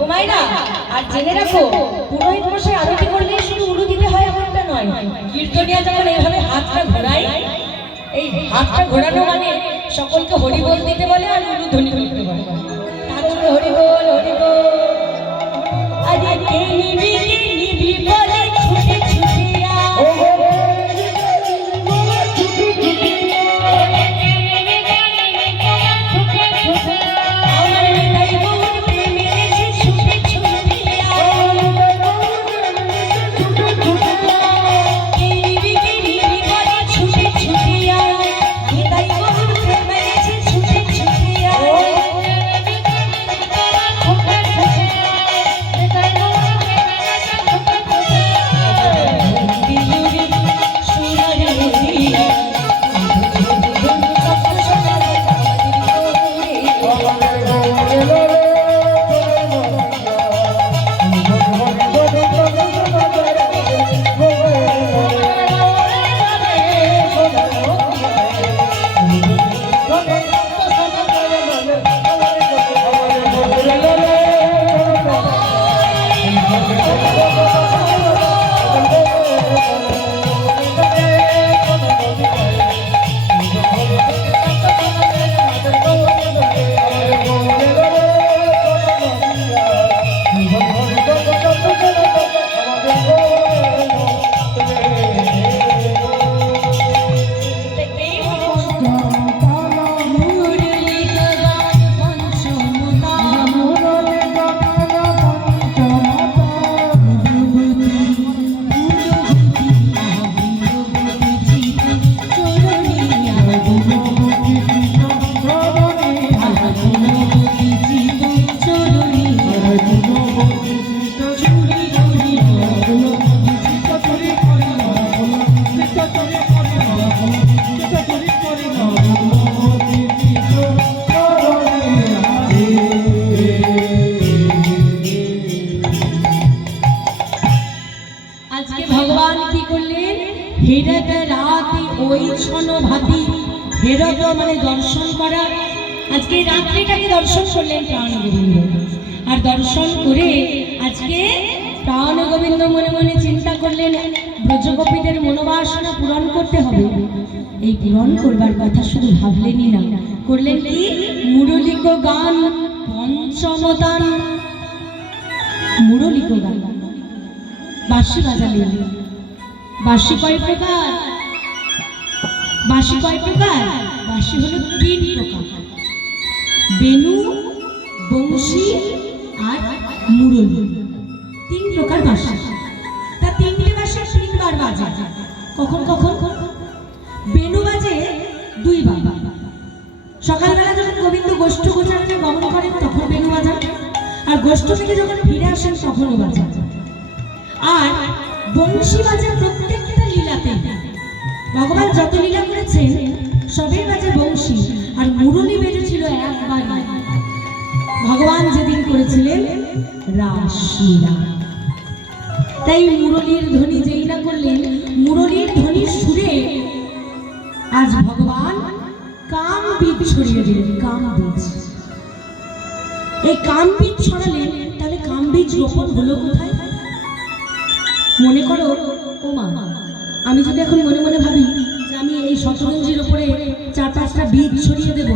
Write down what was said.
ও মাইরা, আর জেনে রাখো, পুরোহিত মশাই আরতি করলে শুধু উলু দিতে হয় এমনটা নয়। কীর্তনিয়া যখন এইভাবে হাতটা ঘোরায়, এই হাতটা ঘোরানো মানে সকলকে হরি বল দিতে বলে আর উলু ধ্বনি করতে বলে। তাহলে হরি বল হরি বল। আরে কে নিবি বলে ছুটে ছুটিয়া, মানে দর্শন করা। আজকে রাত্রিটাকে দর্শন করলেন প্রাণ গোবিন্দ, আর দর্শন করে আজকে প্রাণ গোবিন্দ মনে মনে চিন্তা করলেন ব্রজগোপীদের মনোবাসনা পূরণ করতে হবে। এই পূরণ করবার কথা শুধু ভাবলেনই না, করলেন কি মুরলিক গান পঞ্চমতান। মুরলিক গান বাঁশি বাজালেন। বাঁশি কয় প্রকার? বাঁশি কয় প্রকার? বাঁশি হলো 3 প্রকার, বেনু, বংশী আর মুরলী। 3 প্রকার বাঁশি। তা 3টে বাঁশি 3 বার বাজে। কখন কখন? বেনু বাজে 2 বার। সকালবেলা যখন গোবিন্দ গোষ্ঠ গোচারণে গমন করেন তখন বেনু বাজান, আর গোষ্ঠ থেকে যখন ফিরে আসেন তখনও বাজান। আর বংশী বাজে প্রত্যেকটা লীলাতে। ভগবান যত লীলা করেছেন সবের বাজে বংশী, আর মুরলী বেজেছিল একবারই। ভগবান যেদিন করেছিলেন রাসলীলা, তাই মুরলীর ধ্বনি যেই না করলেন, মুরলীর ধ্বনির সুরে আজ ভগবান কাম বীজ ছড়িয়ে দিলেন। কাম বীজ, এই কাম বীজ ছড়ালেন, তাহলে কাম বীজ রোপণ হলো কোথায়? মনে করো ও মা, আমি যদি এখন মনে মনে ভাবি যে আমি এই শতরঞ্জির উপরে 4-5টা বীজ ছড়িয়ে দেব,